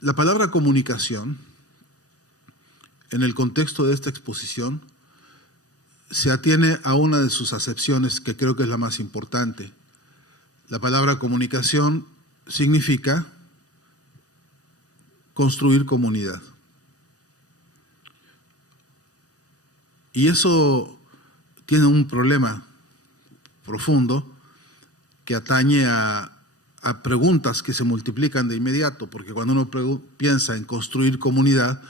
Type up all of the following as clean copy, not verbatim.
La palabra comunicación, en el contexto de esta exposición, se atiene a una de sus acepciones que creo que es la más importante. La palabra comunicación significa construir comunidad. Y eso tiene un problema profundo que atañe a preguntas que se multiplican de inmediato, porque cuando uno piensa en construir comunidad,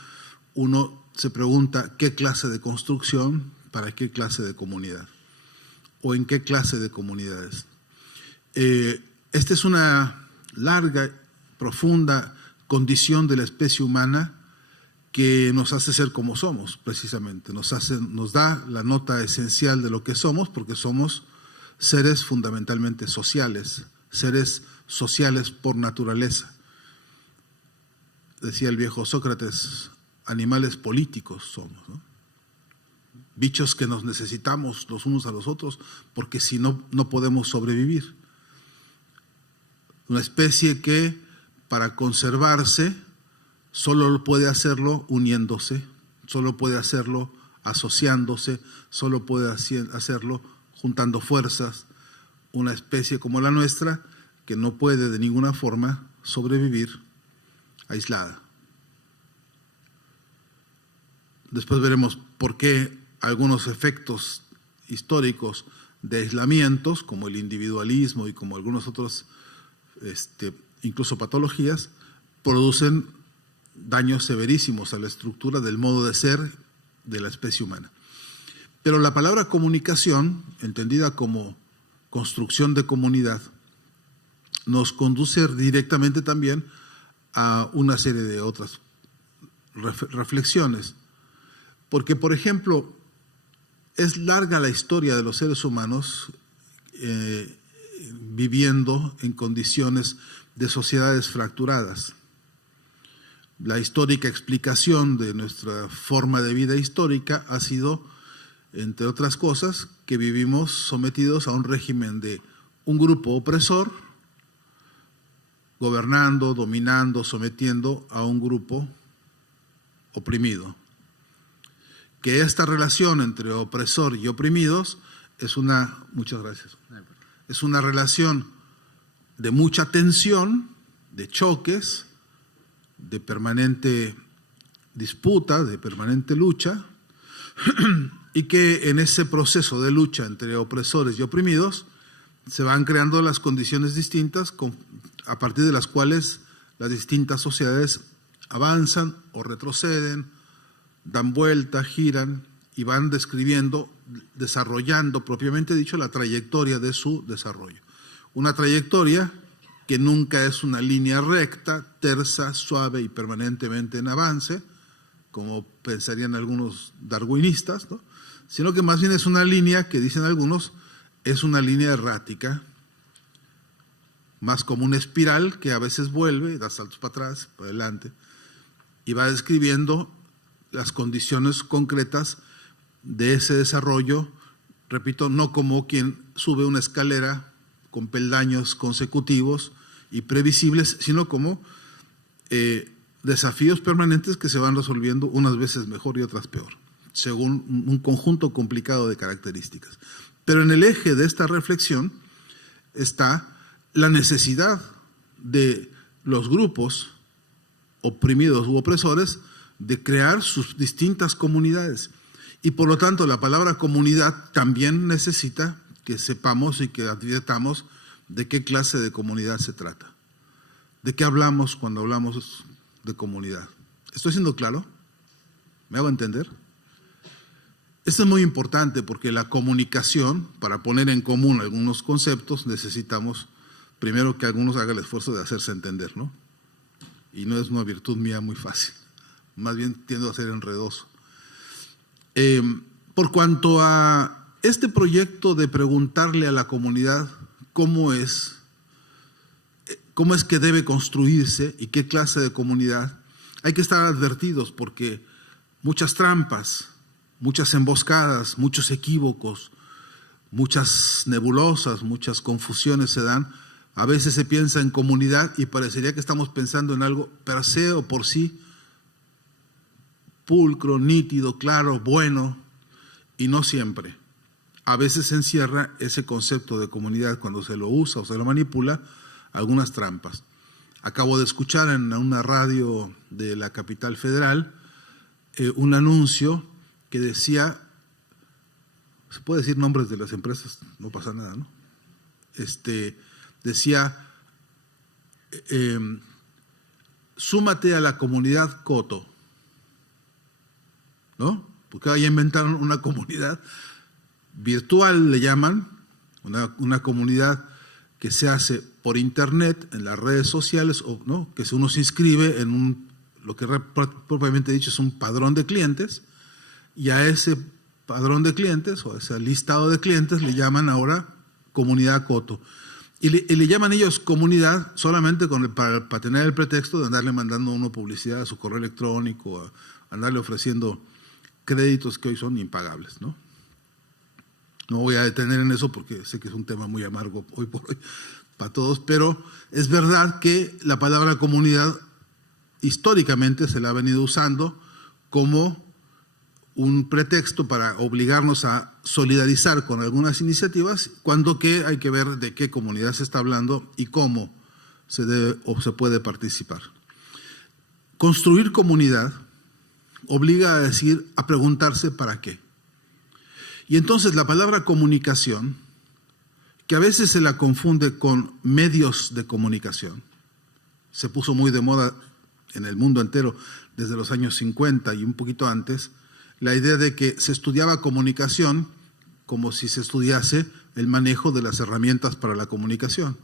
uno se pregunta qué clase de construcción, para qué clase de comunidad, o en qué clase de comunidades. Esta es una larga, profunda condición de la especie humana que nos hace ser como somos, precisamente. Nos da la nota esencial de lo que somos, porque somos seres fundamentalmente sociales, seres sociales por naturaleza. Decía el viejo Sócrates, animales políticos somos, ¿no? Bichos que nos necesitamos los unos a los otros, porque si no, no podemos sobrevivir. Una especie que para conservarse solo puede hacerlo uniéndose, solo puede hacerlo asociándose, solo puede hacerlo juntando fuerzas. Una especie como la nuestra que no puede de ninguna forma sobrevivir aislada. Después veremos por qué algunos efectos históricos de aislamientos, como el individualismo y como algunos otros, incluso patologías, producen daños severísimos a la estructura del modo de ser de la especie humana. Pero la palabra comunicación, entendida como construcción de comunidad, nos conduce directamente también a una serie de otras reflexiones. Porque, por ejemplo, es larga la historia de los seres humanos viviendo en condiciones de sociedades fracturadas. La histórica explicación de nuestra forma de vida histórica ha sido, entre otras cosas, que vivimos sometidos a un régimen de un grupo opresor, gobernando, dominando, sometiendo a un grupo oprimido. Que esta relación entre opresor y oprimidos es una, muchas gracias, es una relación de mucha tensión, de choques, de permanente disputa, de permanente lucha, y que en ese proceso de lucha entre opresores y oprimidos se van creando las condiciones distintas a partir de las cuales las distintas sociedades avanzan o retroceden, dan vuelta, giran y van desarrollando propiamente dicho la trayectoria de su desarrollo. Una trayectoria que nunca es una línea recta, tersa, suave y permanentemente en avance, como pensarían algunos darwinistas, ¿no? Sino que más bien es una línea que, dicen algunos, es una línea errática, más como una espiral que a veces vuelve, da saltos para atrás, para adelante, y va describiendo las condiciones concretas de ese desarrollo, repito, no como quien sube una escalera con peldaños consecutivos y previsibles, sino como desafíos permanentes que se van resolviendo unas veces mejor y otras peor, según un conjunto complicado de características. Pero en el eje de esta reflexión está la necesidad de los grupos oprimidos u opresores de crear sus distintas comunidades. Y por lo tanto la palabra comunidad también necesita que sepamos y que advirtamos de qué clase de comunidad se trata. ¿De qué hablamos cuando hablamos de comunidad? ¿Estoy siendo claro? ¿Me hago entender? Esto es muy importante porque la comunicación, para poner en común algunos conceptos, necesitamos primero que algunos hagan el esfuerzo de hacerse entender, ¿no? Y no es una virtud mía muy fácil. Más bien tiendo a ser enredoso. Por cuanto a este proyecto de preguntarle a la comunidad cómo es que debe construirse y qué clase de comunidad, hay que estar advertidos porque muchas trampas, muchas emboscadas, muchos equívocos, muchas nebulosas, muchas confusiones se dan A veces se piensa en comunidad y parecería que estamos pensando en algo per se o por sí, pulcro, nítido, claro, bueno, y no siempre. A veces se encierra ese concepto de comunidad, cuando se lo usa o se lo manipula, algunas trampas. Acabo de escuchar en una radio de la capital federal un anuncio que decía, se puede decir nombres de las empresas, no pasa nada, ¿no? Decía, súmate a la comunidad Coto, ¿no? Porque ahí inventaron una comunidad virtual, le llaman, una comunidad que se hace por internet, en las redes sociales, o no, que uno se inscribe en lo que propiamente dicho es un padrón de clientes, y a ese padrón de clientes o a ese listado de clientes le llaman ahora comunidad Coto. Y le llaman ellos comunidad solamente para tener el pretexto de andarle mandando a uno publicidad a su correo electrónico, a andarle ofreciendo créditos que hoy son impagables, ¿no? No voy a detener en eso porque sé que es un tema muy amargo hoy por hoy para todos, pero es verdad que la palabra comunidad históricamente se la ha venido usando como un pretexto para obligarnos a solidarizar con algunas iniciativas, cuando que hay que ver de qué comunidad se está hablando y cómo se debe o se puede participar. Construir comunidad obliga a preguntarse para qué. Y entonces la palabra comunicación, que a veces se la confunde con medios de comunicación, se puso muy de moda en el mundo entero desde los años 50 y un poquito antes, la idea de que se estudiaba comunicación como si se estudiase el manejo de las herramientas para la comunicación.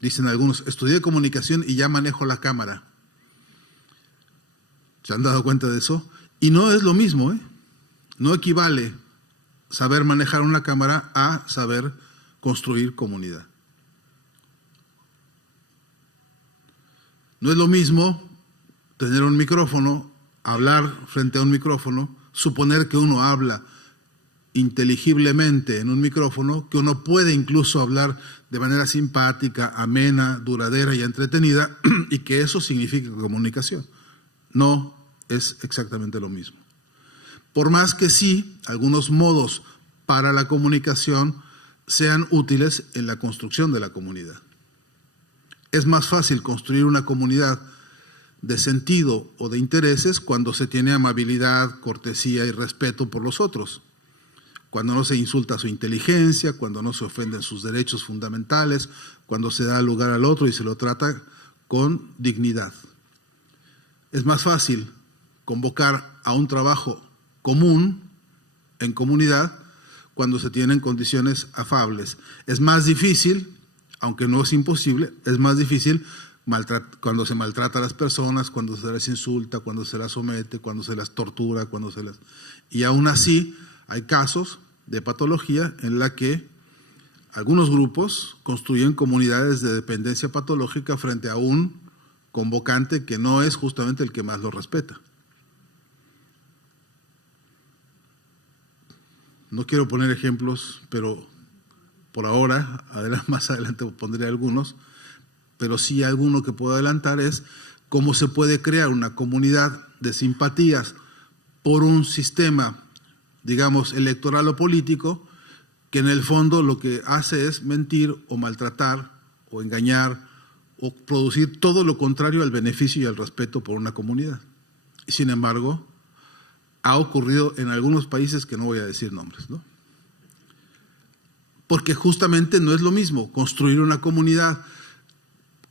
Dicen algunos, estudié comunicación y ya manejo la cámara. ¿Se han dado cuenta de eso? Y no es lo mismo, ¿eh? No equivale saber manejar una cámara a saber construir comunidad. No es lo mismo tener un micrófono, hablar frente a un micrófono, suponer que uno habla inteligiblemente en un micrófono, que uno puede incluso hablar de manera simpática, amena, duradera y entretenida, y que eso significa comunicación. No es exactamente lo mismo. Por más que sí, algunos modos para la comunicación sean útiles en la construcción de la comunidad. Es más fácil construir una comunidad de sentido o de intereses cuando se tiene amabilidad, cortesía y respeto por los otros, cuando no se insulta su inteligencia, cuando no se ofenden sus derechos fundamentales, cuando se da lugar al otro y se lo trata con dignidad. Es más fácil convocar a un trabajo común, en comunidad, cuando se tienen condiciones afables. Es más difícil, aunque no es imposible, es más difícil cuando se maltrata a las personas, cuando se las insulta, cuando se las somete, cuando se las tortura, y aún así hay casos de patología en la que algunos grupos construyen comunidades de dependencia patológica frente a un convocante que no es justamente el que más lo respeta. No quiero poner ejemplos, pero por ahora, más adelante pondré algunos, pero sí alguno que puedo adelantar es cómo se puede crear una comunidad de simpatías por un sistema, digamos, electoral o político, que en el fondo lo que hace es mentir o maltratar o engañar o producir todo lo contrario al beneficio y al respeto por una comunidad. Y sin embargo, ha ocurrido en algunos países que no voy a decir nombres, ¿no? Porque justamente no es lo mismo construir una comunidad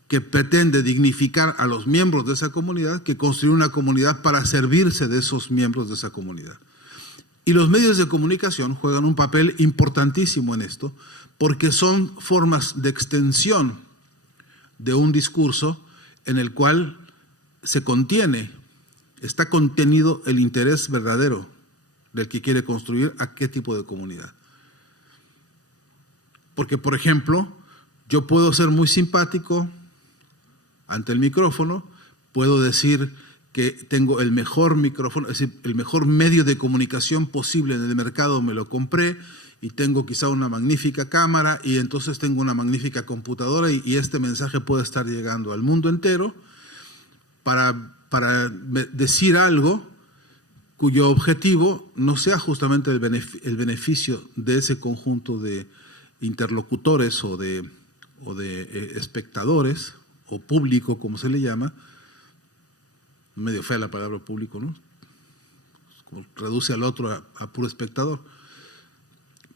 que pretende dignificar a los miembros de esa comunidad que construir una comunidad para servirse de esos miembros de esa comunidad. Y los medios de comunicación juegan un papel importantísimo en esto, porque son formas de extensión de un discurso en el cual está contenido el interés verdadero del que quiere construir a qué tipo de comunidad. Porque, por ejemplo, yo puedo ser muy simpático ante el micrófono, puedo decir que tengo el mejor micrófono, es decir, el mejor medio de comunicación posible en el mercado, me lo compré y tengo quizá una magnífica cámara y entonces tengo una magnífica computadora y este mensaje puede estar llegando al mundo entero para decir algo cuyo objetivo no sea justamente el beneficio de ese conjunto de interlocutores o de espectadores, o público, como se le llama. Medio fea la palabra público, ¿no? Reduce al otro a puro espectador.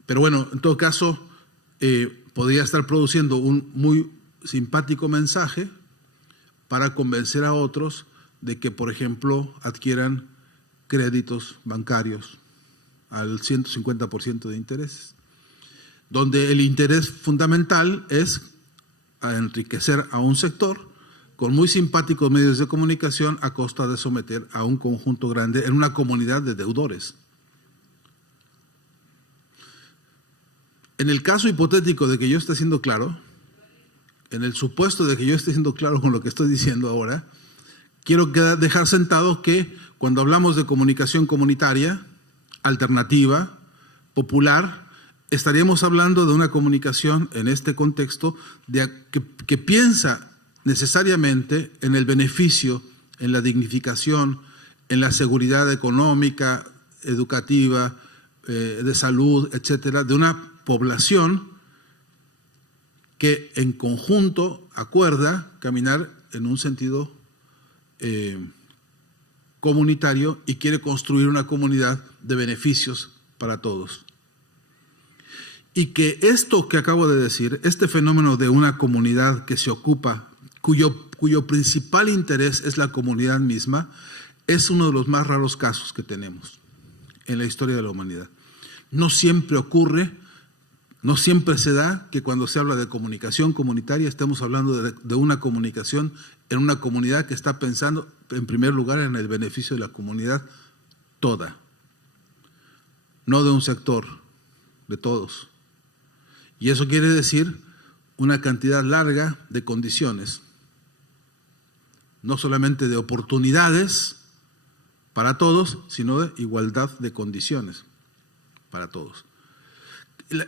Pero bueno, en todo caso, podría estar produciendo un muy simpático mensaje para convencer a otros de que, por ejemplo, adquieran créditos bancarios al 150% de intereses, donde el interés fundamental es a enriquecer a un sector con muy simpáticos medios de comunicación a costa de someter a un conjunto grande en una comunidad de deudores. En el caso hipotético de que yo esté siendo claro, en el supuesto de que yo esté siendo claro con lo que estoy diciendo ahora, quiero dejar sentado que cuando hablamos de comunicación comunitaria, alternativa, popular, estaríamos hablando de una comunicación en este contexto que piensa necesariamente en el beneficio, en la dignificación, en la seguridad económica, educativa, de salud, etcétera, de una población que en conjunto acuerda caminar en un sentido comunitario y quiere construir una comunidad de beneficios para todos. Y que esto que acabo de decir, este fenómeno de una comunidad que se ocupa, cuyo principal interés es la comunidad misma, es uno de los más raros casos que tenemos en la historia de la humanidad. No siempre ocurre, no siempre se da que cuando se habla de comunicación comunitaria estemos hablando de una comunicación en una comunidad que está pensando en primer lugar en el beneficio de la comunidad toda, no de un sector, de todos. Y eso quiere decir una cantidad larga de condiciones, no solamente de oportunidades para todos, sino de igualdad de condiciones para todos.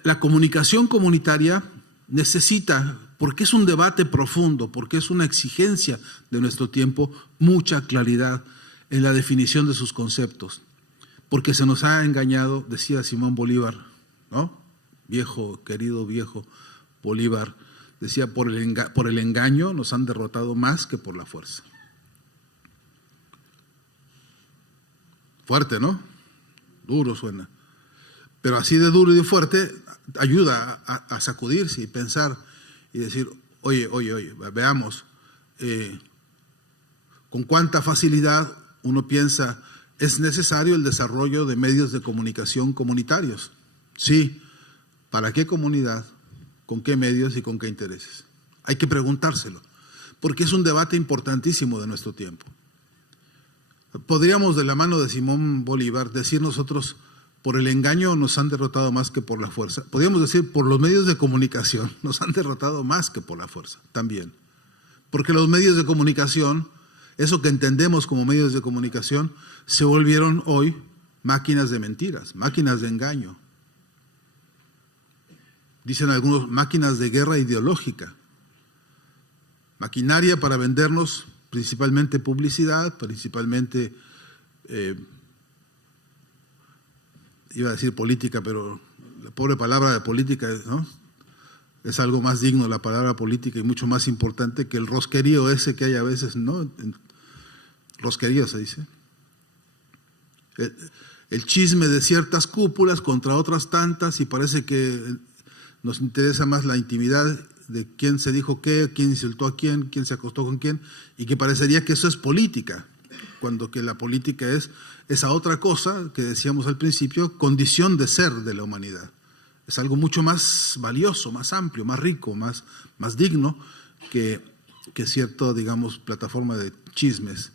La comunicación comunitaria necesita, porque es un debate profundo, porque es una exigencia de nuestro tiempo, mucha claridad en la definición de sus conceptos, porque se nos ha engañado, decía Simón Bolívar, ¿no? Querido viejo Bolívar, decía, por el engaño nos han derrotado más que por la fuerza. Fuerte, ¿no? Duro suena. Pero así de duro y de fuerte ayuda a sacudirse y pensar y decir, oye, veamos, con cuánta facilidad uno piensa, es necesario el desarrollo de medios de comunicación comunitarios. Sí. ¿Para qué comunidad? ¿Con qué medios y con qué intereses? Hay que preguntárselo, porque es un debate importantísimo de nuestro tiempo. Podríamos, de la mano de Simón Bolívar, decir nosotros, por el engaño nos han derrotado más que por la fuerza. Podríamos decir, por los medios de comunicación nos han derrotado más que por la fuerza, también. Porque los medios de comunicación, eso que entendemos como medios de comunicación, se volvieron hoy máquinas de mentiras, máquinas de engaño. Dicen algunos, máquinas de guerra ideológica, maquinaria para vendernos principalmente publicidad, principalmente, iba a decir política, pero la pobre palabra de política, ¿no? Es algo más digno la palabra política y mucho más importante que el rosquerío ese que hay a veces, ¿no? Rosquerío se dice. El chisme de ciertas cúpulas contra otras tantas y parece que nos interesa más la intimidad de quién se dijo qué, quién insultó a quién se acostó con quién, y que parecería que eso es política, cuando que la política es esa otra cosa que decíamos al principio, condición de ser de la humanidad. Es algo mucho más valioso, más amplio, más rico, más digno que cierta, digamos, plataforma de chismes.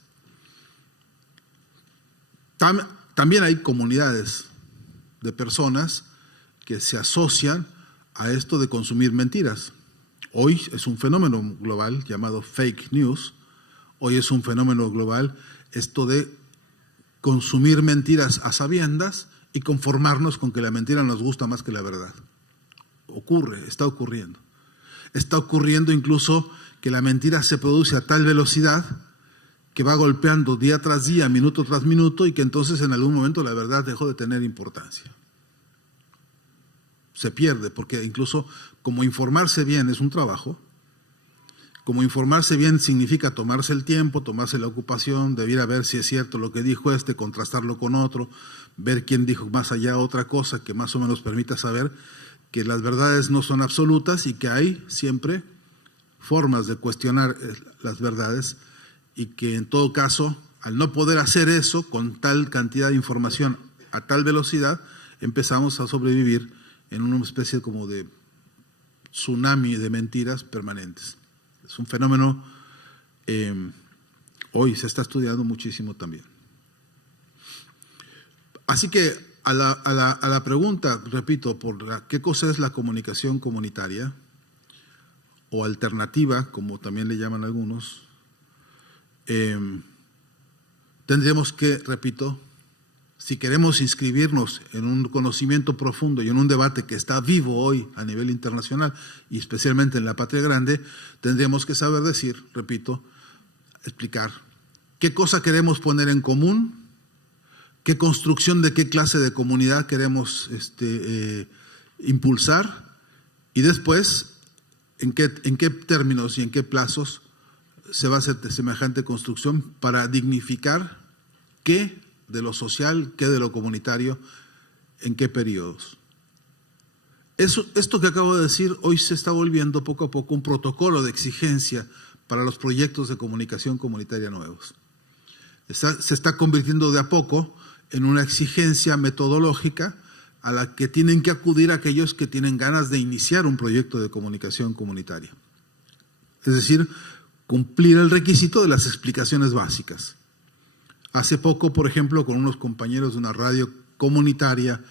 También hay comunidades de personas que se asocian a esto de consumir mentiras. Hoy es un fenómeno global llamado fake news. Hoy es un fenómeno global esto de consumir mentiras a sabiendas y conformarnos con que la mentira nos gusta más que la verdad. Ocurre, está ocurriendo. Está ocurriendo incluso que la mentira se produce a tal velocidad que va golpeando día tras día, minuto tras minuto, y que entonces en algún momento la verdad dejó de tener importancia. Se pierde, porque incluso como informarse bien es un trabajo, como informarse bien significa tomarse el tiempo, tomarse la ocupación de ir a ver si es cierto lo que dijo este, contrastarlo con otro, ver quién dijo más allá otra cosa que más o menos permita saber que las verdades no son absolutas y que hay siempre formas de cuestionar las verdades, y que en todo caso, al no poder hacer eso con tal cantidad de información a tal velocidad, empezamos a sobrevivir en una especie como de tsunami de mentiras permanentes. Es un fenómeno, hoy se está estudiando muchísimo también. Así que a la pregunta, repito, ¿qué cosa es la comunicación comunitaria? O alternativa, como también le llaman algunos, tendríamos que, repito, si queremos inscribirnos en un conocimiento profundo y en un debate que está vivo hoy a nivel internacional y especialmente en la patria grande, tendríamos que saber decir, repito, explicar qué cosa queremos poner en común, qué construcción de qué clase de comunidad queremos impulsar, y después en qué términos y en qué plazos se va a hacer semejante construcción para dignificar qué de lo social, qué de lo comunitario, en qué periodos. Esto que acabo de decir hoy se está volviendo poco a poco un protocolo de exigencia para los proyectos de comunicación comunitaria nuevos. Se está convirtiendo de a poco en una exigencia metodológica a la que tienen que acudir aquellos que tienen ganas de iniciar un proyecto de comunicación comunitaria. Es decir, cumplir el requisito de las explicaciones básicas. Hace poco, por ejemplo, con unos compañeros de una radio comunitaria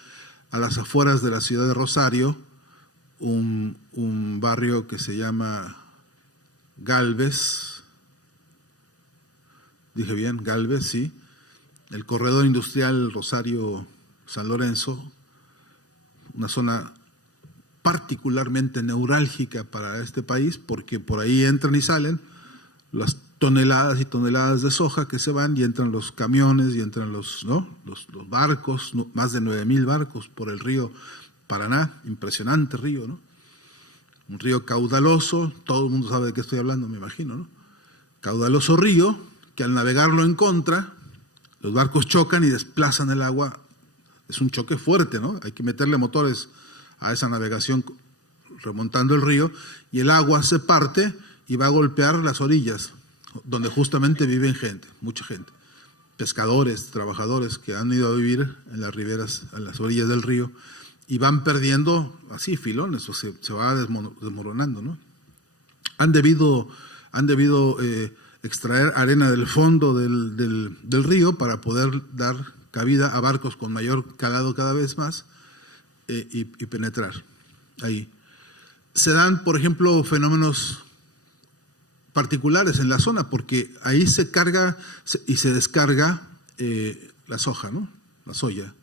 a las afueras de la ciudad de Rosario, un barrio que se llama Galvez, dije bien, Galvez, sí, el corredor industrial Rosario-San Lorenzo, una zona particularmente neurálgica para este país, porque por ahí entran y salen las toneladas y toneladas de soja que se van, y entran los camiones y entran los barcos, más de 9,000 barcos por el río Paraná, impresionante río, ¿no? Un río caudaloso, todo el mundo sabe de qué estoy hablando, me imagino, ¿no? Caudaloso río que al navegarlo en contra, los barcos chocan y desplazan el agua. Es un choque fuerte, ¿no? Hay que meterle motores a esa navegación remontando el río, y el agua se parte y va a golpear las orillas, donde justamente viven gente, mucha gente, pescadores, trabajadores que han ido a vivir en las riberas, en las orillas del río, y van perdiendo así filones, o se va desmoronando, ¿no? Han debido extraer arena del fondo del río para poder dar cabida a barcos con mayor calado cada vez más y penetrar ahí. Se dan, por ejemplo, fenómenos particulares en la zona, porque ahí se carga y se descarga la soja, ¿no? La soya,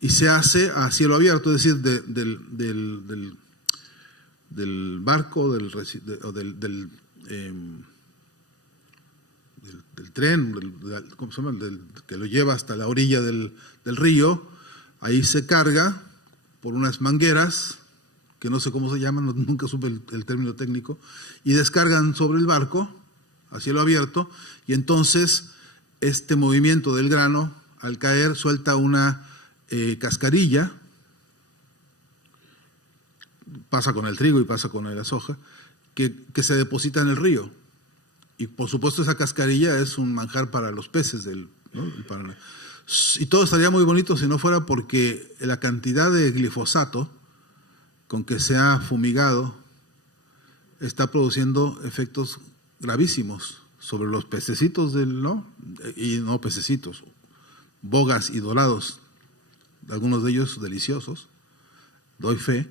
y se hace a cielo abierto, es decir, del barco, del tren, ¿cómo se llama? Que lo lleva hasta la orilla del río. Ahí se carga por unas mangueras, que no sé cómo se llaman, nunca supe el término técnico, y descargan sobre el barco a cielo abierto, y entonces este movimiento del grano, al caer, suelta una cascarilla, pasa con el trigo y pasa con la soja, que se deposita en el río. Y por supuesto esa cascarilla es un manjar para los peces del Paraná. Y todo estaría muy bonito si no fuera porque la cantidad de glifosato con que se ha fumigado está produciendo efectos gravísimos sobre los pececitos y no pececitos, bogas y dorados, algunos de ellos deliciosos, doy fe,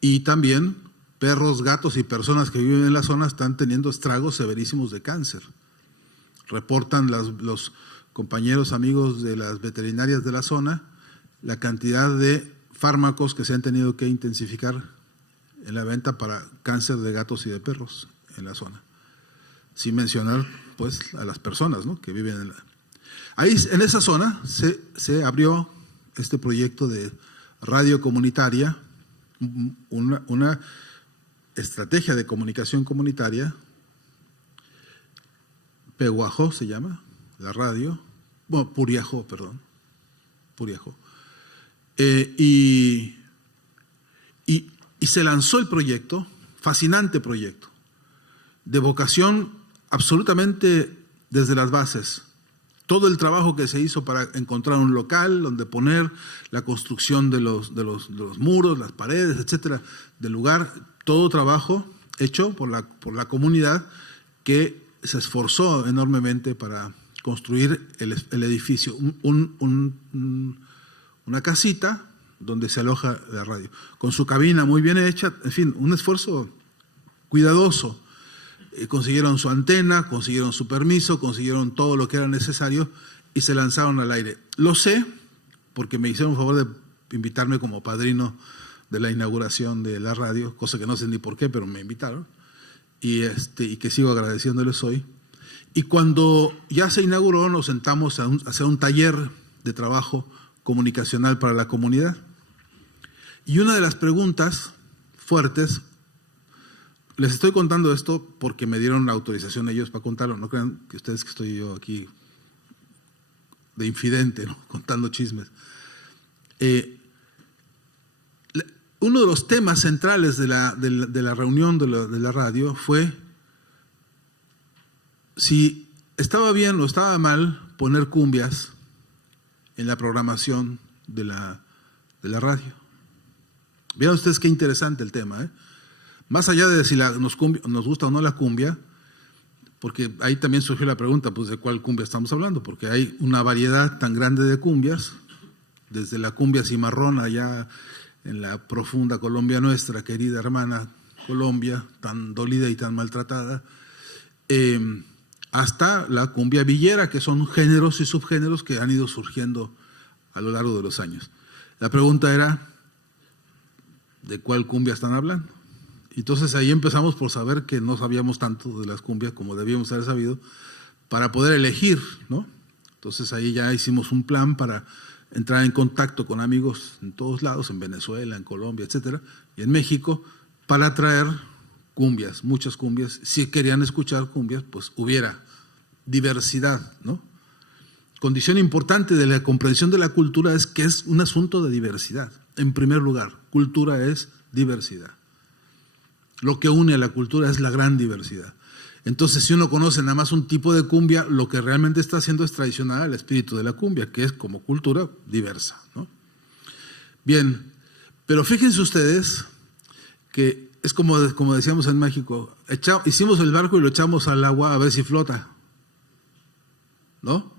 y también perros, gatos y personas que viven en la zona están teniendo estragos severísimos de cáncer. Reportan compañeros, amigos de las veterinarias de la zona, la cantidad de fármacos que se han tenido que intensificar en la venta para cáncer de gatos y de perros en la zona. Sin mencionar, pues, a las personas, ¿no?, que viven en la... Ahí, en esa zona, se abrió este proyecto de radio comunitaria, una estrategia de comunicación comunitaria. Peguajó se llama, la radio, bueno, Puriajó, perdón, Puriajó. Y se lanzó el proyecto, fascinante proyecto, de vocación absolutamente desde las bases. Todo el trabajo que se hizo para encontrar un local donde poner la construcción de los muros, las paredes, etcétera, del lugar, todo trabajo hecho por la comunidad que se esforzó enormemente para construir el edificio, una casita donde se aloja la radio, con su cabina muy bien hecha, en fin, un esfuerzo cuidadoso. Consiguieron su antena, consiguieron su permiso, consiguieron todo lo que era necesario y se lanzaron al aire. Lo sé porque me hicieron el favor de invitarme como padrino de la inauguración de la radio, cosa que no sé ni por qué, pero me invitaron y que sigo agradeciéndoles hoy. Y cuando ya se inauguró, nos sentamos a hacer un taller de trabajo comunicacional para la comunidad. Y una de las preguntas fuertes, les estoy contando esto porque me dieron la autorización ellos para contarlo, no crean que ustedes que estoy yo aquí de infidente, ¿no?, contando chismes. Uno de los temas centrales de la reunión de la radio fue si estaba bien o estaba mal poner cumbias en la programación de la radio. Vean ustedes qué interesante el tema, ¿eh? Más allá de si nos gusta o no la cumbia, porque ahí también surgió la pregunta, pues, de cuál cumbia estamos hablando, porque hay una variedad tan grande de cumbias, desde la cumbia cimarrona allá en la profunda Colombia nuestra, querida hermana Colombia, tan dolida y tan maltratada, hasta la cumbia villera, que son géneros y subgéneros que han ido surgiendo a lo largo de los años. La pregunta era, ¿de cuál cumbia están hablando? Entonces ahí empezamos por saber que no sabíamos tanto de las cumbias como debíamos haber sabido para poder elegir, ¿no? Entonces ahí ya hicimos un plan para entrar en contacto con amigos en todos lados, en Venezuela, en Colombia, etcétera, y en México, para traer cumbias, muchas cumbias. Si querían escuchar cumbias, pues hubiera diversidad, ¿no? Condición importante de la comprensión de la cultura es que es un asunto de diversidad. En primer lugar, cultura es diversidad. Lo que une a la cultura es la gran diversidad. Entonces, si uno conoce nada más un tipo de cumbia, lo que realmente está haciendo es traicionar al espíritu de la cumbia, que es como cultura diversa, ¿no? Bien, pero fíjense ustedes que es como decíamos en México, hicimos el barco y lo echamos al agua a ver si flota, ¿no?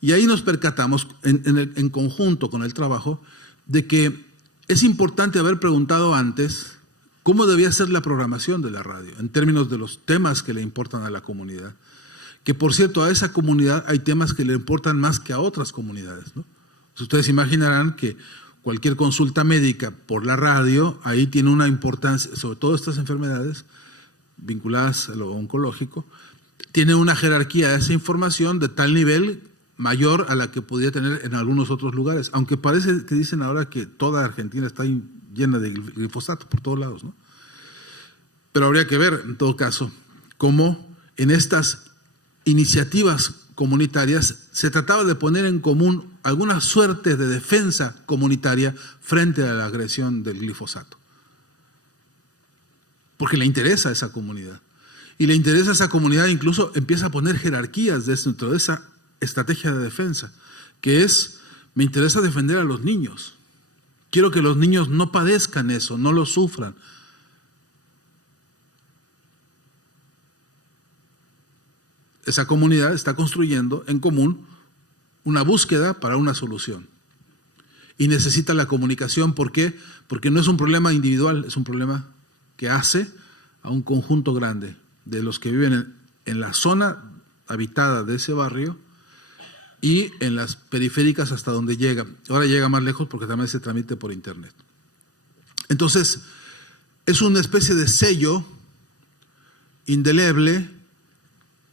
Y ahí nos percatamos, en conjunto con el trabajo, de que es importante haber preguntado antes cómo debía ser la programación de la radio, en términos de los temas que le importan a la comunidad. Que, por cierto, a esa comunidad hay temas que le importan más que a otras comunidades, ¿no? Ustedes imaginarán que cualquier consulta médica por la radio, ahí tiene una importancia, sobre todo estas enfermedades vinculadas a lo oncológico, tiene una jerarquía de esa información de tal nivel mayor a la que podría tener en algunos otros lugares, aunque parece que dicen ahora que toda Argentina está llena de glifosato por todos lados, ¿no? Pero habría que ver, en todo caso, cómo en estas iniciativas comunitarias se trataba de poner en común alguna suerte de defensa comunitaria frente a la agresión del glifosato. Porque le interesa a esa comunidad. Y le interesa a esa comunidad, incluso empieza a poner jerarquías dentro de esa estrategia de defensa, que es, me interesa defender a los niños. Quiero que los niños no padezcan eso, no lo sufran. Esa comunidad está construyendo en común una búsqueda para una solución. Y necesita la comunicación. ¿Por qué? Porque no es un problema individual, es un problema que hace a un conjunto grande de los que viven en la zona habitada de ese barrio y en las periféricas hasta donde llega. Ahora llega más lejos porque también se transmite por internet. Entonces, es una especie de sello indeleble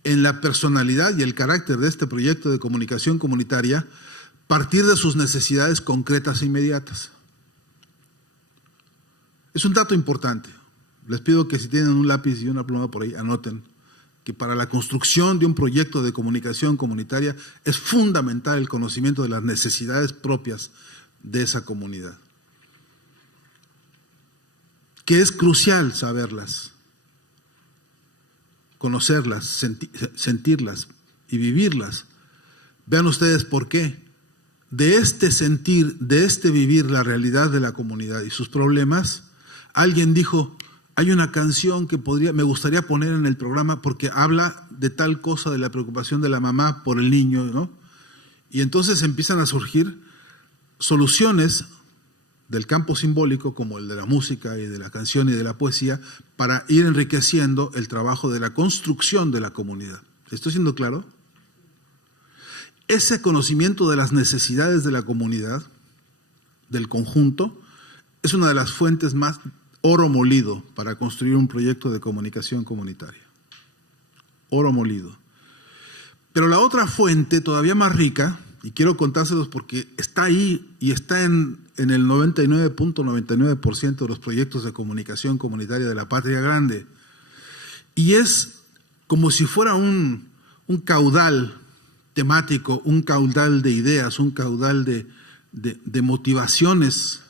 en la personalidad y el carácter de este proyecto de comunicación comunitaria, partir de sus necesidades concretas e inmediatas. Es un dato importante. Les pido que si tienen un lápiz y una pluma por ahí, anoten que para la construcción de un proyecto de comunicación comunitaria es fundamental el conocimiento de las necesidades propias de esa comunidad, que es crucial saberlas, conocerlas, sentirlas y vivirlas. Vean ustedes por qué. De este sentir, de este vivir la realidad de la comunidad y sus problemas, alguien dijo, hay una canción que me gustaría poner en el programa porque habla de tal cosa, de la preocupación de la mamá por el niño, ¿no? Y entonces empiezan a surgir soluciones del campo simbólico, como el de la música y de la canción y de la poesía, para ir enriqueciendo el trabajo de la construcción de la comunidad. ¿Estoy siendo claro? Ese conocimiento de las necesidades de la comunidad, del conjunto, es una de las fuentes más oro molido para construir un proyecto de comunicación comunitaria. Oro molido. Pero la otra fuente, todavía más rica, y quiero contárselos porque está ahí y está en el 99.99% de los proyectos de comunicación comunitaria de la patria grande. Y es como si fuera un caudal temático, un caudal de ideas, un caudal de motivaciones,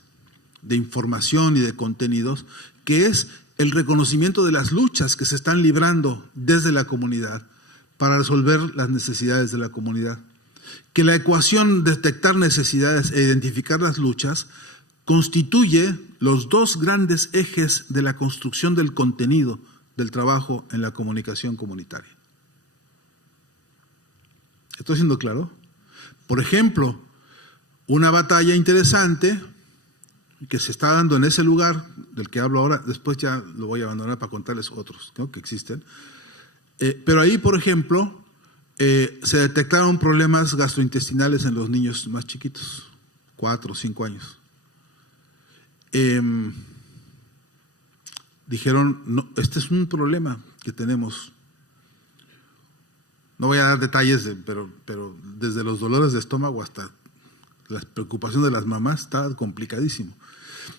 de información y de contenidos, que es el reconocimiento de las luchas que se están librando desde la comunidad para resolver las necesidades de la comunidad. Que la ecuación de detectar necesidades e identificar las luchas constituye los dos grandes ejes de la construcción del contenido del trabajo en la comunicación comunitaria. ¿Estoy siendo claro? Por ejemplo, una batalla interesante que se está dando en ese lugar del que hablo ahora, después ya lo voy a abandonar para contarles otros, ¿no?, que existen. Pero ahí, por ejemplo, se detectaron problemas gastrointestinales en los niños más chiquitos, 4 o 5 años. Dijeron, no, este es un problema que tenemos. No voy a dar detalles, pero desde los dolores de estómago hasta la preocupación de las mamás está complicadísimo.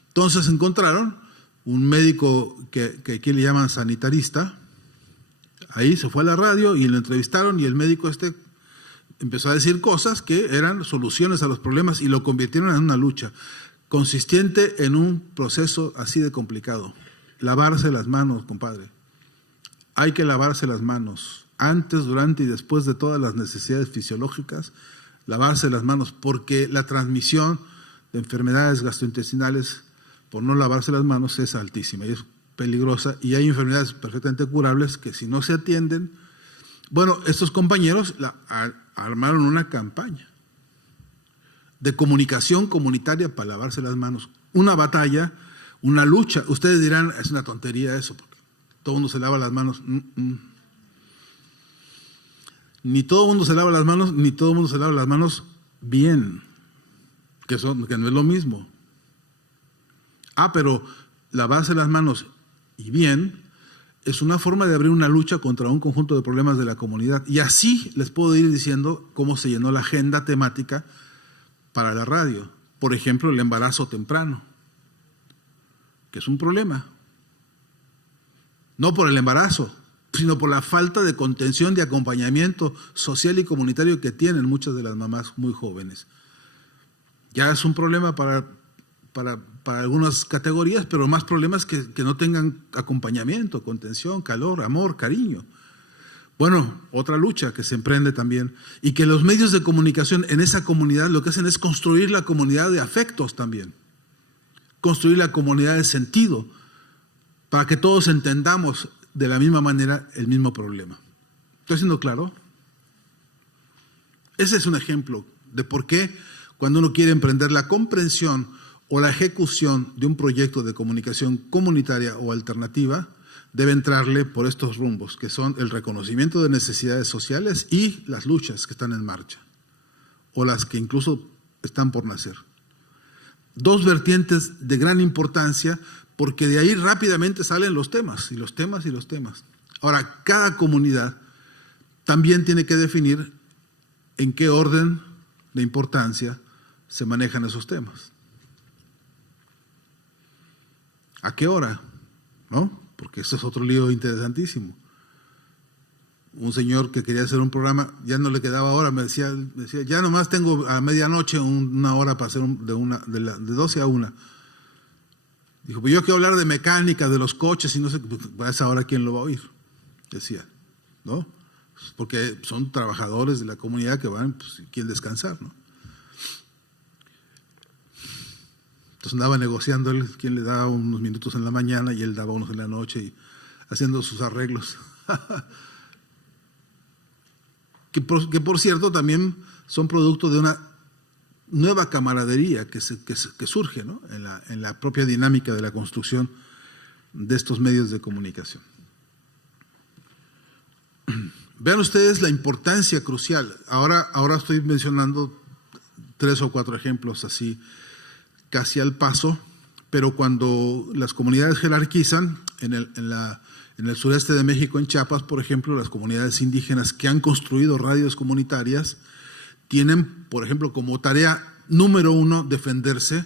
Entonces encontraron un médico que aquí le llaman sanitarista. Ahí se fue a la radio y lo entrevistaron y el médico empezó a decir cosas que eran soluciones a los problemas y lo convirtieron en una lucha consistente en un proceso así de complicado. Lavarse las manos, compadre. Hay que lavarse las manos antes, durante y después de todas las necesidades fisiológicas. Lavarse las manos porque la transmisión de enfermedades gastrointestinales por no lavarse las manos es altísima y es peligrosa, y hay enfermedades perfectamente curables que si no se atienden, bueno, estos compañeros armaron una campaña de comunicación comunitaria para lavarse las manos, una batalla, una lucha. Ustedes dirán, es una tontería eso, porque todo el mundo se lava las manos. Ni todo el mundo se lava las manos, ni todo el mundo se lava las manos bien, que no es lo mismo. Pero lavarse las manos y bien es una forma de abrir una lucha contra un conjunto de problemas de la comunidad. Y así les puedo ir diciendo cómo se llenó la agenda temática para la radio. Por ejemplo, el embarazo temprano, que es un problema. No por el embarazo, sino por la falta de contención, de acompañamiento social y comunitario que tienen muchas de las mamás muy jóvenes. Ya es un problema para algunas categorías, pero más problemas que no tengan acompañamiento, contención, calor, amor, cariño. Bueno, otra lucha que se emprende también, y que los medios de comunicación en esa comunidad lo que hacen es construir la comunidad de afectos también, construir la comunidad de sentido, para que todos entendamos de la misma manera el mismo problema. ¿Estoy siendo claro? Ese es un ejemplo de por qué cuando uno quiere emprender la comprensión o la ejecución de un proyecto de comunicación comunitaria o alternativa, debe entrarle por estos rumbos, que son el reconocimiento de necesidades sociales y las luchas que están en marcha. o las que incluso están por nacer. Dos vertientes de gran importancia, porque de ahí rápidamente salen los temas, y los temas, y los temas. Ahora, cada comunidad también tiene que definir en qué orden de importancia se manejan esos temas. ¿A qué hora? ¿No? Porque eso es otro lío interesantísimo. Un señor que quería hacer un programa, ya no le quedaba hora, me decía, ya nomás tengo a medianoche una hora para hacer de 12 a 1. Dijo, pues yo quiero hablar de mecánica, de los coches, y no sé, pues a esa hora ¿quién lo va a oír? Decía, ¿no? Porque son trabajadores de la comunidad que van, pues, quieren descansar, ¿no? Entonces andaba negociando él, quien le daba unos minutos en la mañana y él daba unos en la noche, y haciendo sus arreglos. que por cierto también son producto de una nueva camaradería que surge, ¿no? en la propia dinámica de la construcción de estos medios de comunicación. Vean ustedes la importancia crucial. Ahora estoy mencionando 3 o 4 ejemplos así, casi al paso, pero cuando las comunidades jerarquizan, en el sureste de México, en Chiapas, por ejemplo, las comunidades indígenas que han construido radios comunitarias tienen, por ejemplo, como tarea número 1 defenderse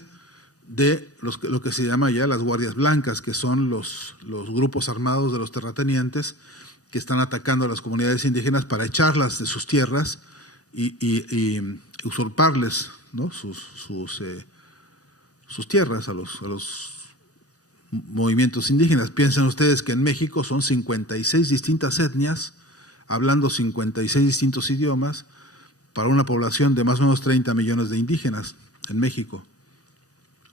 de lo que se llama ya las guardias blancas, que son los grupos armados de los terratenientes que están atacando a las comunidades indígenas para echarlas de sus tierras y usurparles, ¿no? sus tierras a los movimientos indígenas. Piensen ustedes que en México son 56 distintas etnias, hablando 56 distintos idiomas, para una población de más o menos 30 millones de indígenas en México.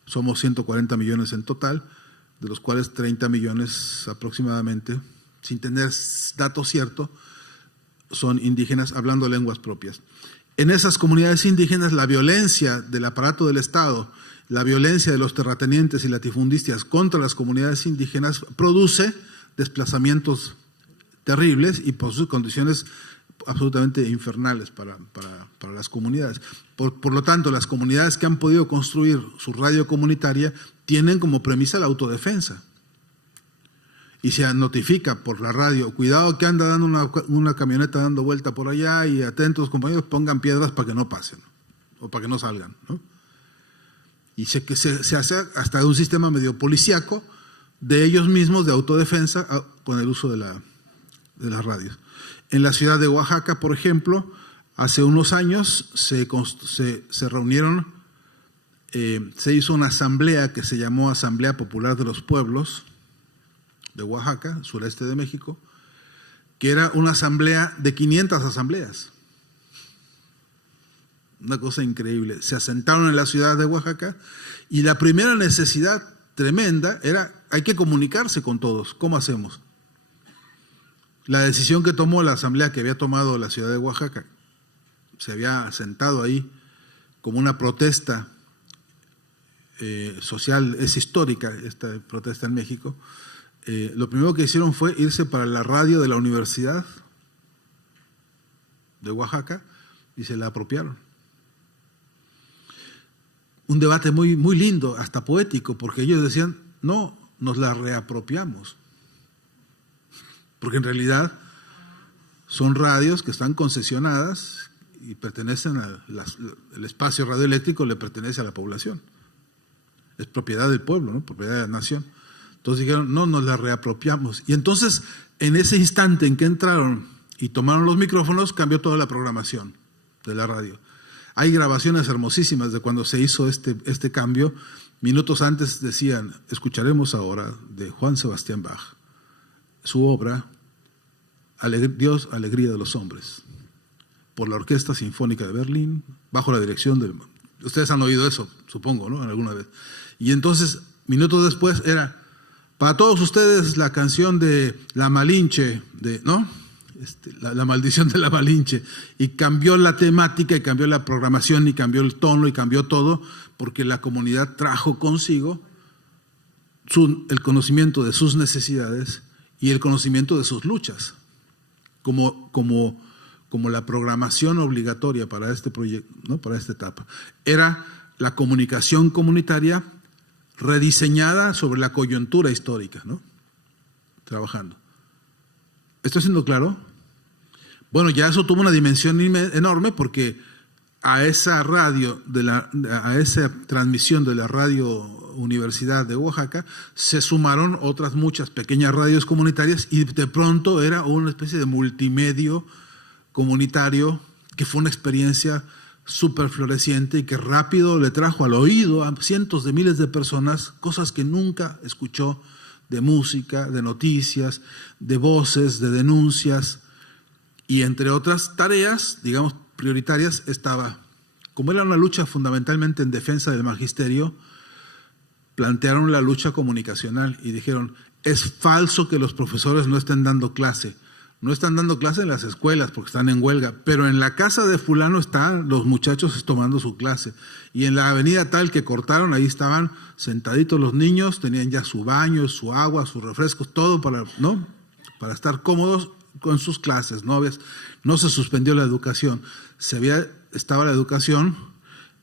Somos 140 millones en total, de los cuales 30 millones aproximadamente, sin tener datos ciertos, son indígenas hablando lenguas propias. En esas comunidades indígenas, la violencia del aparato del Estado, la violencia de los terratenientes y latifundistas contra las comunidades indígenas produce desplazamientos terribles y produce condiciones absolutamente infernales para las comunidades. Por lo tanto, las comunidades que han podido construir su radio comunitaria tienen como premisa la autodefensa. Y se notifica por la radio, cuidado que anda dando una camioneta dando vuelta por allá, y atentos compañeros, pongan piedras para que no pasen, ¿no? O para que no salgan, ¿no? Y se hace hasta un sistema medio policíaco de ellos mismos de autodefensa con el uso de las radios. En la ciudad de Oaxaca, por ejemplo, hace unos años se reunieron, se hizo una asamblea que se llamó Asamblea Popular de los Pueblos de Oaxaca, sureste de México, que era una asamblea de 500 asambleas. Una cosa increíble. Se asentaron en la ciudad de Oaxaca y la primera necesidad tremenda era, hay que comunicarse con todos. ¿Cómo hacemos? La decisión que tomó la asamblea que había tomado la ciudad de Oaxaca, se había asentado ahí como una protesta social, es histórica esta protesta en México. Lo primero que hicieron fue irse para la radio de la Universidad de Oaxaca y se la apropiaron. Un debate muy, muy lindo, hasta poético, porque ellos decían, no, nos la reapropiamos. Porque en realidad son radios que están concesionadas y pertenecen el espacio radioeléctrico le pertenece a la población. Es propiedad del pueblo, ¿no? Propiedad de la nación. Entonces dijeron, no, nos la reapropiamos. Y entonces, en ese instante en que entraron y tomaron los micrófonos, cambió toda la programación de la radio. Hay grabaciones hermosísimas de cuando se hizo este cambio. Minutos antes decían, escucharemos ahora de Juan Sebastián Bach, su obra, Dios, alegría de los hombres, por la Orquesta Sinfónica de Berlín, bajo la dirección de... Ustedes han oído eso, supongo, ¿no? Alguna vez. Y entonces, minutos después, era, para todos ustedes, la canción de La Malinche, ¿no? La maldición de la Malinche, y cambió la temática, y cambió la programación, y cambió el tono, y cambió todo, porque la comunidad trajo consigo el conocimiento de sus necesidades y el conocimiento de sus luchas, como como la programación obligatoria para este proyecto, ¿no? Para esta etapa, era la comunicación comunitaria rediseñada sobre la coyuntura histórica, ¿no? Trabajando. ¿Estoy siendo claro? Bueno, ya eso tuvo una dimensión enorme porque a esa a esa transmisión de la Radio Universidad de Oaxaca se sumaron otras muchas pequeñas radios comunitarias y de pronto era una especie de multimedio comunitario que fue una experiencia súper floreciente y que rápido le trajo al oído a cientos de miles de personas cosas que nunca escuchó, de música, de noticias, de voces, de denuncias, y entre otras tareas, digamos, prioritarias, estaba, como era una lucha fundamentalmente en defensa del magisterio, plantearon la lucha comunicacional y dijeron, es falso que los profesores no estén dando clase. No están dando clase en las escuelas porque están en huelga, pero en la casa de fulano están los muchachos tomando su clase. Y en la avenida tal que cortaron, ahí estaban sentaditos los niños, tenían ya su baño, su agua, sus refrescos, todo para, ¿no? Para estar cómodos con sus clases. No se suspendió la educación. Estaba la educación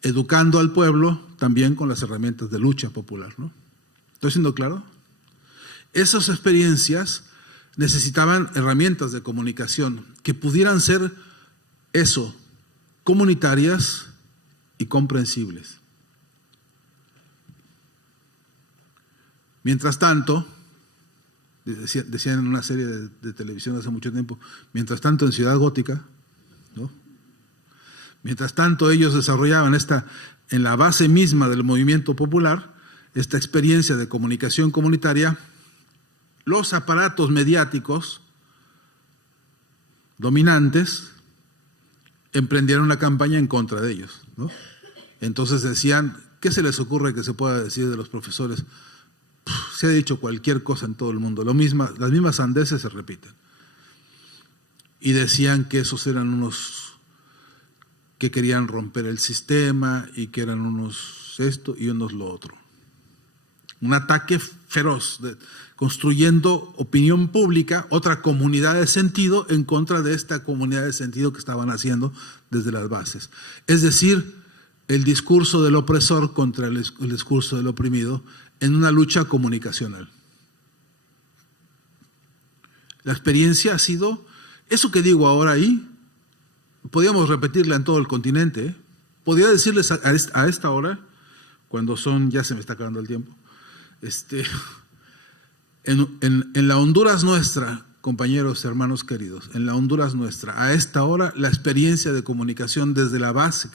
educando al pueblo también con las herramientas de lucha popular, ¿no? ¿Estoy siendo claro? Esas experiencias necesitaban herramientas de comunicación que pudieran ser eso, comunitarias y comprensibles. Mientras tanto, decían en una serie de televisión hace mucho tiempo, mientras tanto en Ciudad Gótica, ¿no? Mientras tanto ellos desarrollaban en la base misma del movimiento popular, esta experiencia de comunicación comunitaria, los aparatos mediáticos dominantes emprendieron una campaña en contra de ellos, ¿no? Entonces decían, ¿qué se les ocurre que se pueda decir de los profesores? Se ha dicho cualquier cosa en todo el mundo, las mismas sandeces se repiten. Y decían que esos eran unos que querían romper el sistema y que eran unos esto y unos lo otro. Un ataque feroz, construyendo opinión pública, otra comunidad de sentido en contra de esta comunidad de sentido que estaban haciendo desde las bases. Es decir, el discurso del opresor contra el discurso del oprimido en una lucha comunicacional. La experiencia ha sido, eso que digo ahora ahí, podríamos repetirla en todo el continente, ¿eh? Podría decirles a esta hora, cuando ya se me está acabando el tiempo, en la Honduras nuestra, compañeros, hermanos queridos, en la Honduras nuestra, a esta hora, la experiencia de comunicación desde la base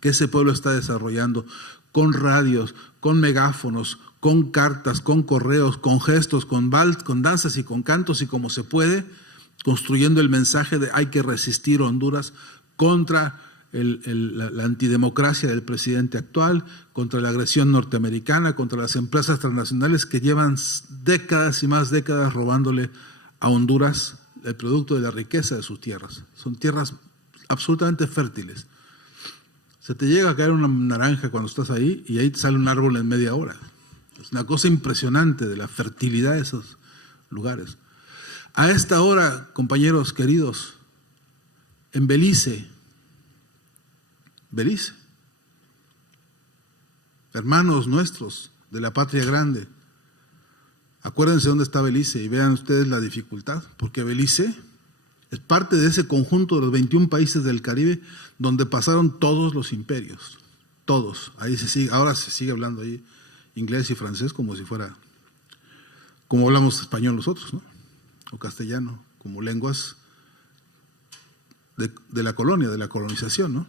que ese pueblo está desarrollando, con radios, con megáfonos, con cartas, con correos, con gestos, con danzas y con cantos y como se puede, construyendo el mensaje de hay que resistir Honduras contra la antidemocracia del presidente actual, contra la agresión norteamericana, contra las empresas transnacionales que llevan décadas y más décadas robándole a Honduras el producto de la riqueza de sus tierras. Son tierras absolutamente fértiles. Se te llega a caer una naranja cuando estás ahí y ahí te sale un árbol en media hora. Es una cosa impresionante de la fertilidad de esos lugares. A esta hora, compañeros queridos, en Belice, hermanos nuestros de la patria grande, acuérdense dónde está Belice y vean ustedes la dificultad, porque Belice es parte de ese conjunto de los 21 países del Caribe donde pasaron todos los imperios, todos. Ahí ahora se sigue hablando ahí inglés y francés como si fuera, como hablamos español nosotros, ¿no? O castellano, como lenguas de la colonia, de la colonización, ¿no?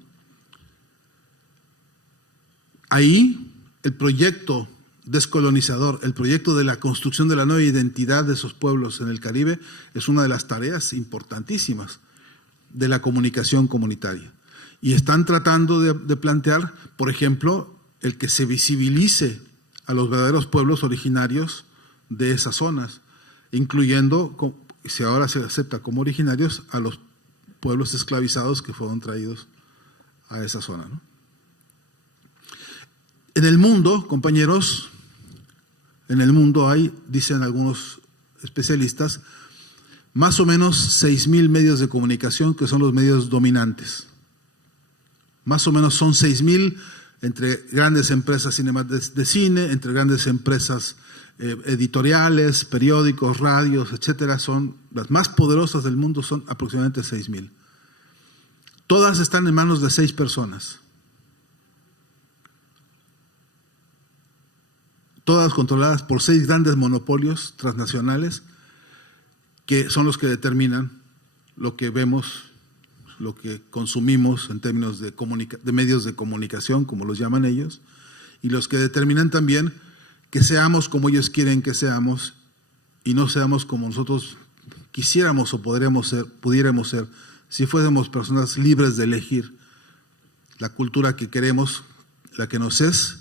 Ahí el proyecto descolonizador, el proyecto de la construcción de la nueva identidad de esos pueblos en el Caribe es una de las tareas importantísimas de la comunicación comunitaria. Y están tratando de plantear, por ejemplo, el que se visibilice a los verdaderos pueblos originarios de esas zonas, incluyendo, si ahora se acepta como originarios, a los pueblos esclavizados que fueron traídos a esa zona, ¿no? En el mundo, compañeros, en el mundo hay, dicen algunos especialistas, más o menos 6,000 medios de comunicación que son los medios dominantes. Más o menos son 6,000 entre grandes empresas de cine, entre grandes empresas editoriales, periódicos, radios, etcétera. Son las más poderosas del mundo, son aproximadamente 6,000. Todas están en manos de 6 personas. Todas controladas por 6 grandes monopolios transnacionales que son los que determinan lo que vemos, lo que consumimos en términos de medios de comunicación, como los llaman ellos, y los que determinan también que seamos como ellos quieren que seamos y no seamos como nosotros quisiéramos o pudiéramos ser si fuésemos personas libres de elegir la cultura que queremos, la que nos es,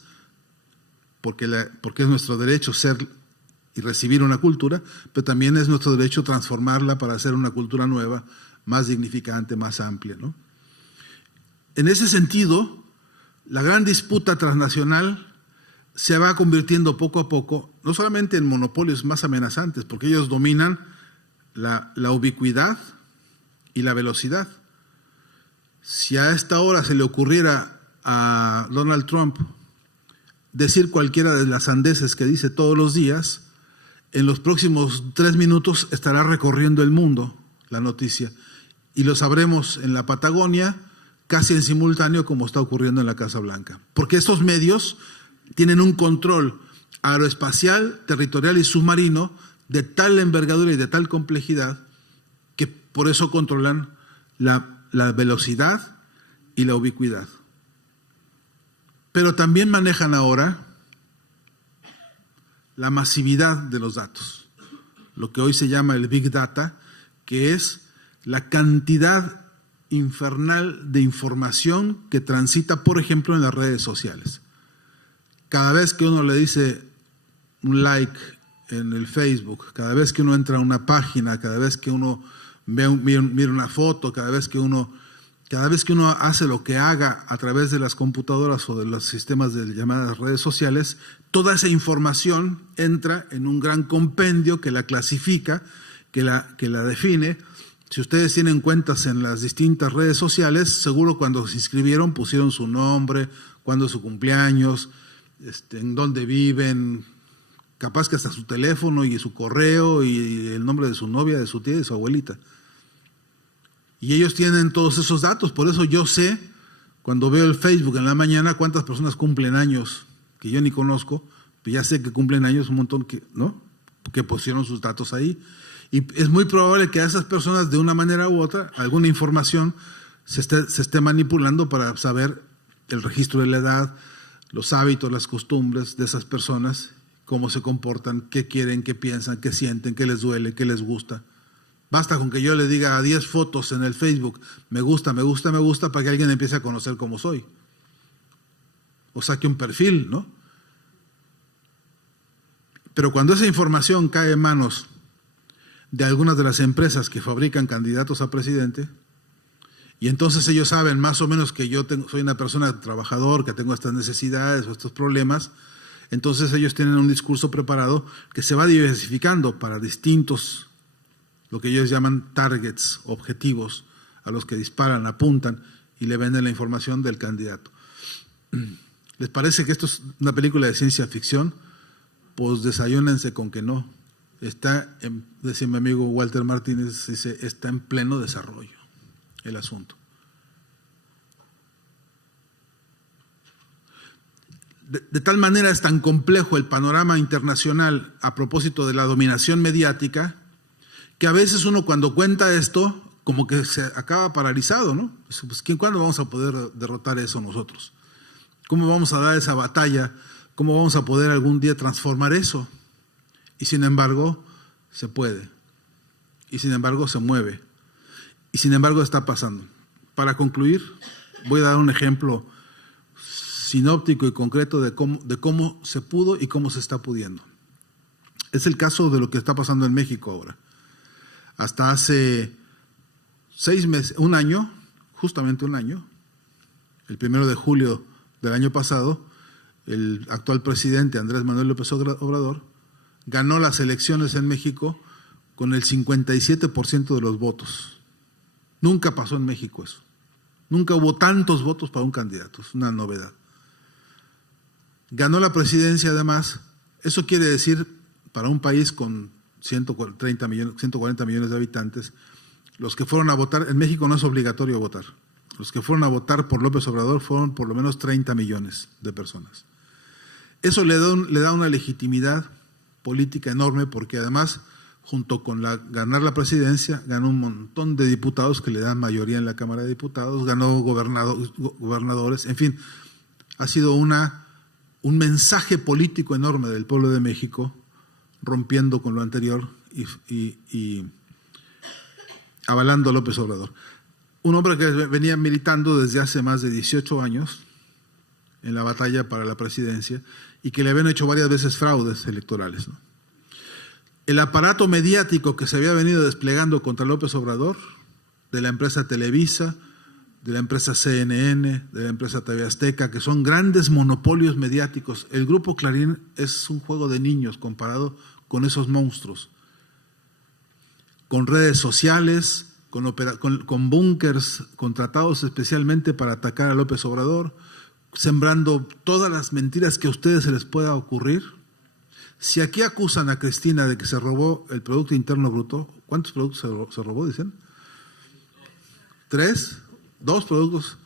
porque es nuestro derecho ser y recibir una cultura, pero también es nuestro derecho transformarla para hacer una cultura nueva, más dignificante, más amplia, ¿no? En ese sentido, la gran disputa transnacional se va convirtiendo poco a poco, no solamente en monopolios más amenazantes, porque ellos dominan la ubicuidad y la velocidad. Si a esta hora se le ocurriera a Donald Trump decir cualquiera de las sandeces que dice todos los días, en los próximos 3 minutos estará recorriendo el mundo la noticia y lo sabremos en la Patagonia casi en simultáneo como está ocurriendo en la Casa Blanca. Porque estos medios tienen un control aeroespacial, territorial y submarino de tal envergadura y de tal complejidad que por eso controlan la velocidad y la ubicuidad. Pero también manejan ahora la masividad de los datos, lo que hoy se llama el Big Data, que es la cantidad infernal de información que transita, por ejemplo, en las redes sociales. Cada vez que uno le dice un like en el Facebook, cada vez que uno entra a una página, cada vez que uno mira una foto, cada vez que uno hace lo que haga a través de las computadoras o de los sistemas de llamadas redes sociales, toda esa información entra en un gran compendio que la clasifica, que la define. Si ustedes tienen cuentas en las distintas redes sociales, seguro cuando se inscribieron pusieron su nombre, cuándo es su cumpleaños, en dónde viven, capaz que hasta su teléfono y su correo y el nombre de su novia, de su tía y de su abuelita. Y ellos tienen todos esos datos, por eso yo sé, cuando veo el Facebook en la mañana, cuántas personas cumplen años que yo ni conozco, pero ya sé que cumplen años un montón que pusieron sus datos ahí. Y es muy probable que a esas personas, de una manera u otra, alguna información se esté manipulando para saber el registro de la edad, los hábitos, las costumbres de esas personas, cómo se comportan, qué quieren, qué piensan, qué sienten, qué les duele, qué les gusta. Basta con que yo le diga a 10 fotos en el Facebook, me gusta, me gusta, me gusta, para que alguien empiece a conocer cómo soy. O saque un perfil, ¿no? Pero cuando esa información cae en manos de algunas de las empresas que fabrican candidatos a presidente, y entonces ellos saben más o menos que yo soy una persona trabajador, que tengo estas necesidades o estos problemas, entonces ellos tienen un discurso preparado que se va diversificando para distintos, lo que ellos llaman targets, objetivos, a los que disparan, apuntan y le venden la información del candidato. ¿Les parece que esto es una película de ciencia ficción? Pues desayúnense con que no. Decía mi amigo Walter Martínez, dice, está en pleno desarrollo el asunto. De tal manera es tan complejo el panorama internacional a propósito de la dominación mediática, que a veces uno cuando cuenta esto, como que se acaba paralizado, ¿no? Pues, ¿cuándo vamos a poder derrotar eso nosotros? ¿Cómo vamos a dar esa batalla? ¿Cómo vamos a poder algún día transformar eso? Y sin embargo, se puede. Y sin embargo, se mueve. Y sin embargo, está pasando. Para concluir, voy a dar un ejemplo sinóptico y concreto de cómo se pudo y cómo se está pudiendo. Es el caso de lo que está pasando en México ahora. Hasta hace 6 meses, un año, justamente un año, el 1 de julio del año pasado, el actual presidente Andrés Manuel López Obrador ganó las elecciones en México con el 57% de los votos. Nunca pasó en México eso. Nunca hubo tantos votos para un candidato, es una novedad. Ganó la presidencia además. Eso quiere decir, para un país con 140 millones de habitantes, los que fueron a votar, en México no es obligatorio votar, los que fueron a votar por López Obrador fueron por lo menos 30 millones de personas. Eso le da una legitimidad política enorme, porque además, junto con ganar la presidencia, ganó un montón de diputados que le dan mayoría en la Cámara de Diputados, ganó gobernadores, en fin, ha sido un mensaje político enorme del pueblo de México, rompiendo con lo anterior y avalando a López Obrador. Un hombre que venía militando desde hace más de 18 años en la batalla para la presidencia y que le habían hecho varias veces fraudes electorales, ¿no? El aparato mediático que se había venido desplegando contra López Obrador, de la empresa Televisa, de la empresa CNN, de la empresa TV Azteca, que son grandes monopolios mediáticos. El Grupo Clarín es un juego de niños comparado con esos monstruos. Con redes sociales, con búnkers contratados especialmente para atacar a López Obrador, sembrando todas las mentiras que a ustedes se les pueda ocurrir. Si aquí acusan a Cristina de que se robó el Producto Interno Bruto, ¿cuántos productos se robó, dicen? 3, 2 productos,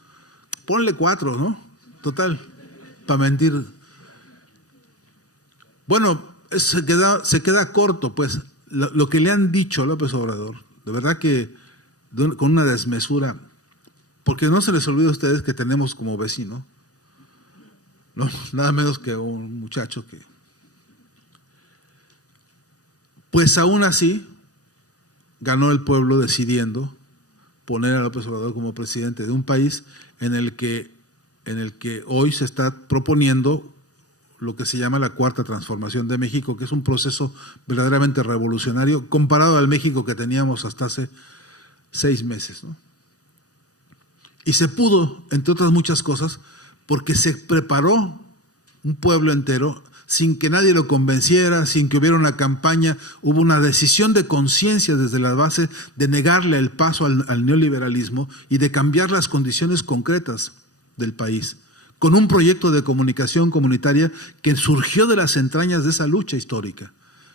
ponle 4, ¿no? Total, para mentir. Bueno, se queda corto, pues, lo que le han dicho a López Obrador, de verdad que con una desmesura, porque no se les olvide a ustedes que tenemos como vecino, no, nada menos que un muchacho que, pues aún así, ganó el pueblo decidiendo poner a López Obrador como presidente de un país en el que hoy se está proponiendo lo que se llama la Cuarta Transformación de México, que es un proceso verdaderamente revolucionario comparado al México que teníamos hasta hace 6 meses, ¿no? Y se pudo, entre otras muchas cosas, porque se preparó un pueblo entero sin que nadie lo convenciera, sin que hubiera una campaña. Hubo una decisión de conciencia desde la base de negarle el paso al neoliberalismo y de cambiar las condiciones concretas del país, con un proyecto de comunicación comunitaria que surgió de las entrañas de esa lucha histórica,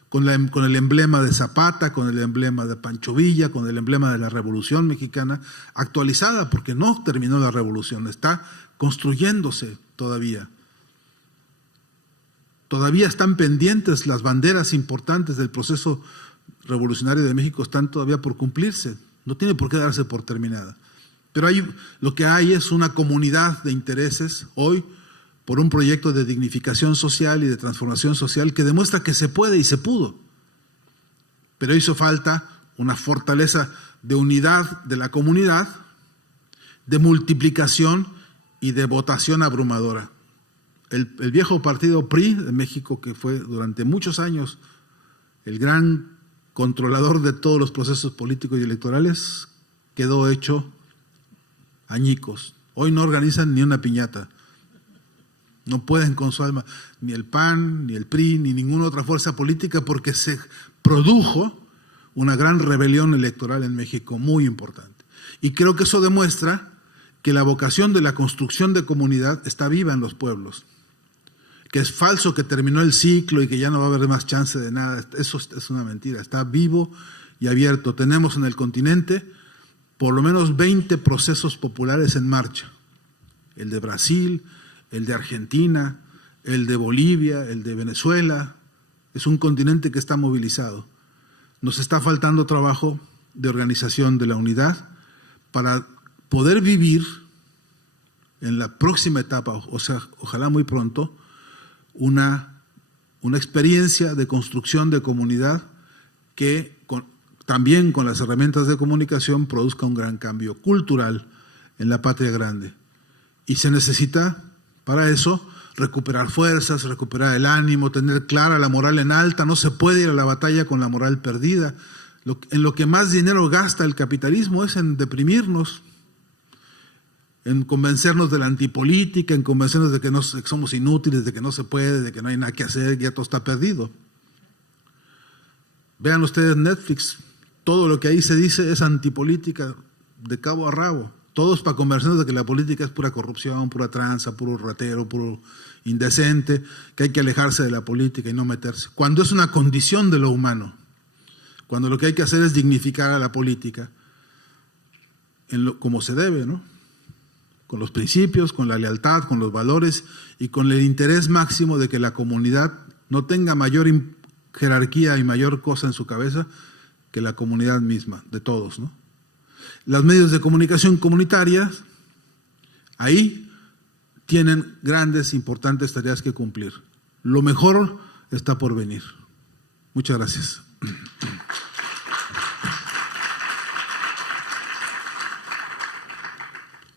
con el emblema de Zapata, con el emblema de Pancho Villa, con el emblema de la Revolución Mexicana, actualizada porque no terminó la revolución, está construyéndose todavía. Todavía están pendientes las banderas importantes del proceso revolucionario de México, están todavía por cumplirse, no tiene por qué darse por terminada. Pero lo que hay es una comunidad de intereses hoy por un proyecto de dignificación social y de transformación social que demuestra que se puede y se pudo. Pero hizo falta una fortaleza de unidad de la comunidad, de multiplicación y de votación abrumadora. El viejo partido PRI de México, que fue durante muchos años el gran controlador de todos los procesos políticos y electorales, quedó hecho añicos. Hoy no organizan ni una piñata. No pueden con su alma, ni el PAN, ni el PRI, ni ninguna otra fuerza política, porque se produjo una gran rebelión electoral en México muy importante. Y creo que eso demuestra que la vocación de la construcción de comunidad está viva en los pueblos. Que es falso que terminó el ciclo y que ya no va a haber más chance de nada. Eso es una mentira. Está vivo y abierto. Tenemos en el continente por lo menos 20 procesos populares en marcha. El de Brasil, el de Argentina, el de Bolivia, el de Venezuela. Es un continente que está movilizado. Nos está faltando trabajo de organización de la unidad para poder vivir en la próxima etapa, o sea, ojalá muy pronto, una experiencia de construcción de comunidad que también con las herramientas de comunicación produzca un gran cambio cultural en la patria grande. Y se necesita para eso recuperar fuerzas, recuperar el ánimo, tener clara la moral en alta. No se puede ir a la batalla con la moral perdida. En lo que más dinero gasta el capitalismo es en deprimirnos, en convencernos de la antipolítica, en convencernos de que somos inútiles, de que no se puede, de que no hay nada que hacer, que ya todo está perdido. Vean ustedes Netflix, todo lo que ahí se dice es antipolítica de cabo a rabo. Todos para convencernos de que la política es pura corrupción, pura tranza, puro ratero, puro indecente, que hay que alejarse de la política y no meterse. Cuando es una condición de lo humano, cuando lo que hay que hacer es dignificar a la política, como se debe, ¿no? Con los principios, con la lealtad, con los valores y con el interés máximo de que la comunidad no tenga mayor jerarquía y mayor cosa en su cabeza que la comunidad misma, de todos, ¿no? Los medios de comunicación comunitarias, ahí tienen grandes, importantes tareas que cumplir. Lo mejor está por venir. Muchas gracias.